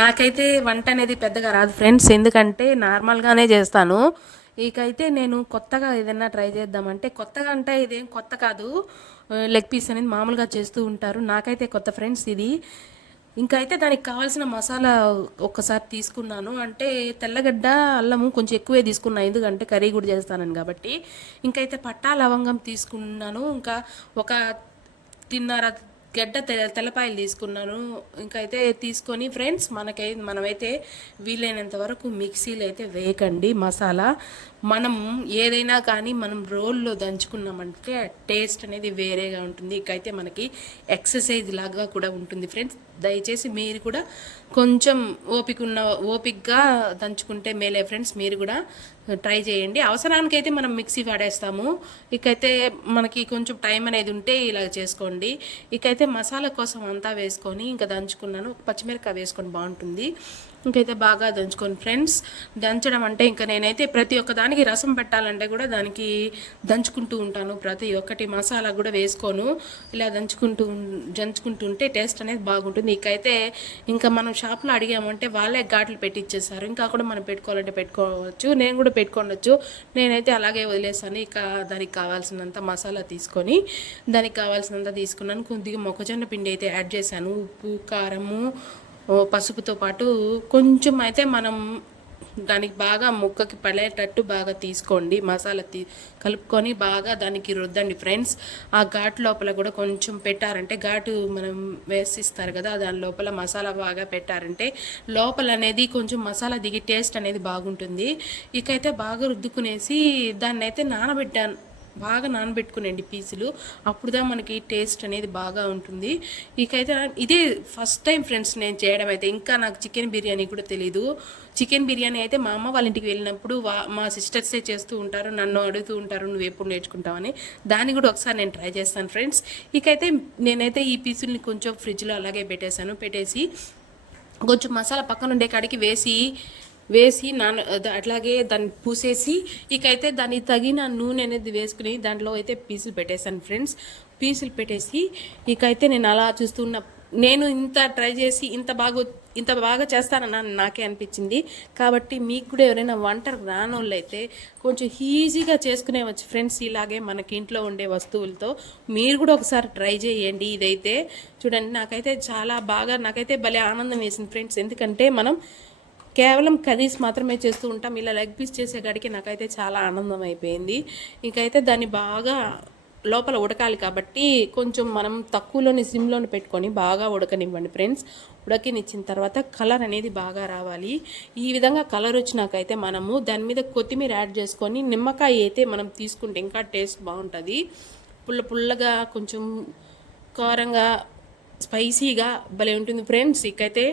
నాకైతే వంట అనేది పెద్దగా రాదు ఫ్రెండ్స్ ఎందుకంటే నార్మల్గానే చేస్తాను. ఇకైతే నేను కొత్తగా ఏదైనా ట్రై చేద్దామంటే కొత్తగా అంటే ఇదేం కొత్త కాదు. లెగ్ పీస్ అనేది మామూలుగా చేస్తూ ఉంటారు. నాకైతే కొత్త ఫ్రెండ్స్ ఇది. ఇంకా అయితే దానికి కావాల్సిన మసాలా ఒక్కసారి తీసుకున్నాను. అంటే తెల్లగడ్డ అల్లము కొంచెం ఎక్కువే తీసుకున్నాను ఎందుకంటే కర్రీ కూడా చేస్తానని కాబట్టి. ఇంకైతే పట్టా లవంగం తీసుకున్నాను. ఇంకా ఒక తిన్నర గడ్డ తెల తెల్లపాయలు తీసుకున్నాను. ఇంకైతే అయితే తీసుకొని ఫ్రెండ్స్ మనకై మనమైతే వీలైనంత వరకు మిక్సీలో అయితే వేయకండి. మసాలా మనం ఏదైనా కానీ మనం రోల్లో దంచుకున్నామంటే టేస్ట్ అనేది వేరేగా ఉంటుంది. ఇకైతే మనకి ఎక్సర్సైజ్ లాగా కూడా ఉంటుంది ఫ్రెండ్స్. దయచేసి మీరు కూడా కొంచెం ఓపిక ఉన్న ఓపిక్గా దంచుకుంటే మేలే ఫ్రెండ్స్. మీరు కూడా ట్రై చేయండి. అవసరానికి అయితే మనం మిక్సీ వాడేస్తాము. ఇకైతే మనకి కొంచెం టైం అనేది ఉంటే ఇలా చేసుకోండి. ఇకైతే మసాలా కోసం అంతా వేసుకొని ఇంకా దంచుకున్నాను. ఒక పచ్చిమిరపకాయ వేసుకొని బాగుంటుంది. ఇంకైతే బాగా దంచుకోండి ఫ్రెండ్స్. దంచడం అంటే ఇంకా నేనైతే ప్రతి ఒక్క దానికి రసం పెట్టాలంటే కూడా దానికి దంచుకుంటూ ఉంటాను. ప్రతి ఒక్కటి మసాలా కూడా వేసుకోను. ఇలా దంచుకుంటూ దంచుకుంటూ ఉంటే టేస్ట్ అనేది బాగుంటుంది. ఇకైతే ఇంకా మనం షాప్లో అడిగామంటే వాళ్ళే ఘాట్లు పెట్టిచ్చేసారు. ఇంకా కూడా మనం పెట్టుకోవాలంటే పెట్టుకోవచ్చు. నేను కూడా పెట్టుకోవచ్చు నేనైతే అలాగే వదిలేసాను. ఇక దానికి కావాల్సినంత మసాలా తీసుకొని దానికి కావాల్సినంత తీసుకున్నాను. కొద్దిగా మొక్కజొన్న పిండి అయితే యాడ్ చేశాను. ఉప్పు కారము పసుపుతో పాటు కొంచెం అయితే మనం దానికి బాగా ముక్కకి పడేటట్టు బాగా తీసుకోండి. మసాలా తీ కలుపుకొని బాగా దానికి రుద్దండి ఫ్రెండ్స్. ఆ ఘాటు లోపల కూడా కొంచెం పెట్టారంటే ఘాటు మనం వేసిస్తారు కదా దాని లోపల మసాలా బాగా పెట్టారంటే లోపల అనేది కొంచెం మసాలా దిగి టేస్ట్ అనేది బాగుంటుంది. ఇకైతే బాగా రుద్దుకునేసి దాన్ని అయితే నానబెట్టాను. బాగా నానబెట్టుకునండి పీసులు. అప్పుడుదా మనకి టేస్ట్ అనేది బాగా ఉంటుంది. ఇకైతే ఇదే ఫస్ట్ టైం ఫ్రెండ్స్ నేను చేయడం అయితే ఇంకా నాకు చికెన్ బిర్యానీ కూడా తెలీదు. చికెన్ బిర్యానీ అయితే మా అమ్మ వాళ్ళ ఇంటికి వెళ్ళినప్పుడు వా మా సిస్టర్సే చేస్తూ ఉంటారు నన్ను అడుగుతూ ఉంటారు నువ్వు ఎప్పుడు నేర్చుకుంటావని. దాన్ని కూడా ఒకసారి నేను ట్రై చేస్తాను ఫ్రెండ్స్. ఇకైతే నేనైతే ఈ పీసుల్ని కొంచెం ఫ్రిడ్జ్లో అలాగే పెట్టేశాను. పెట్టేసి కొంచెం మసాలా పక్కన ఉండే కాడికి వేసి వేసి నాన అట్లాగే దాన్ని పూసేసి ఇకైతే దానికి తగిన నూనె అనేది వేసుకుని దాంట్లో అయితే పీసులు పెట్టేశాను ఫ్రెండ్స్. పీసులు పెట్టేసి ఇకైతే నేను అలా చూస్తున్న నేను ఇంత ట్రై చేసి ఇంత బాగా ఇంత బాగా చేస్తానని నాకే అనిపించింది. కాబట్టి మీకు కూడా ఎవరైనా వంట రానోళ్ళు అయితే కొంచెం ఈజీగా చేసుకునేవచ్చు ఫ్రెండ్స్ ఇలాగే మనకి ఇంట్లో ఉండే వస్తువులతో. మీరు కూడా ఒకసారి ట్రై చేయండి ఇదైతే. చూడండి నాకైతే చాలా బాగా నాకైతే భలే ఆనందం వేసింది ఫ్రెండ్స్. ఎందుకంటే మనం కేవలం కర్రీస్ మాత్రమే చేస్తూ ఉంటాం. ఇలా లెగ్ పీస్ చేసే కాడికి నాకైతే చాలా ఆనందం అయిపోయింది ఇంకైతే దాన్ని బాగా లోపల ఉడకాలి కాబట్టి కొంచెం మనం తక్కువలోని సిమ్లోని పెట్టుకొని బాగా ఉడకనివ్వండి ఫ్రెండ్స్. ఉడకనిచ్చిన తర్వాత కలర్ అనేది బాగా రావాలి. ఈ విధంగా కలర్ వచ్చినాకైతే మనము దాని మీద కొత్తిమీర యాడ్ చేసుకొని నిమ్మకాయ అయితే మనం తీసుకుంటే ఇంకా టేస్ట్ బాగుంటుంది. పుల్ల పుల్లగా కొంచెం కారంగా స్పైసీగా భలే ఉంటుంది ఫ్రెండ్స్. ఇకైతే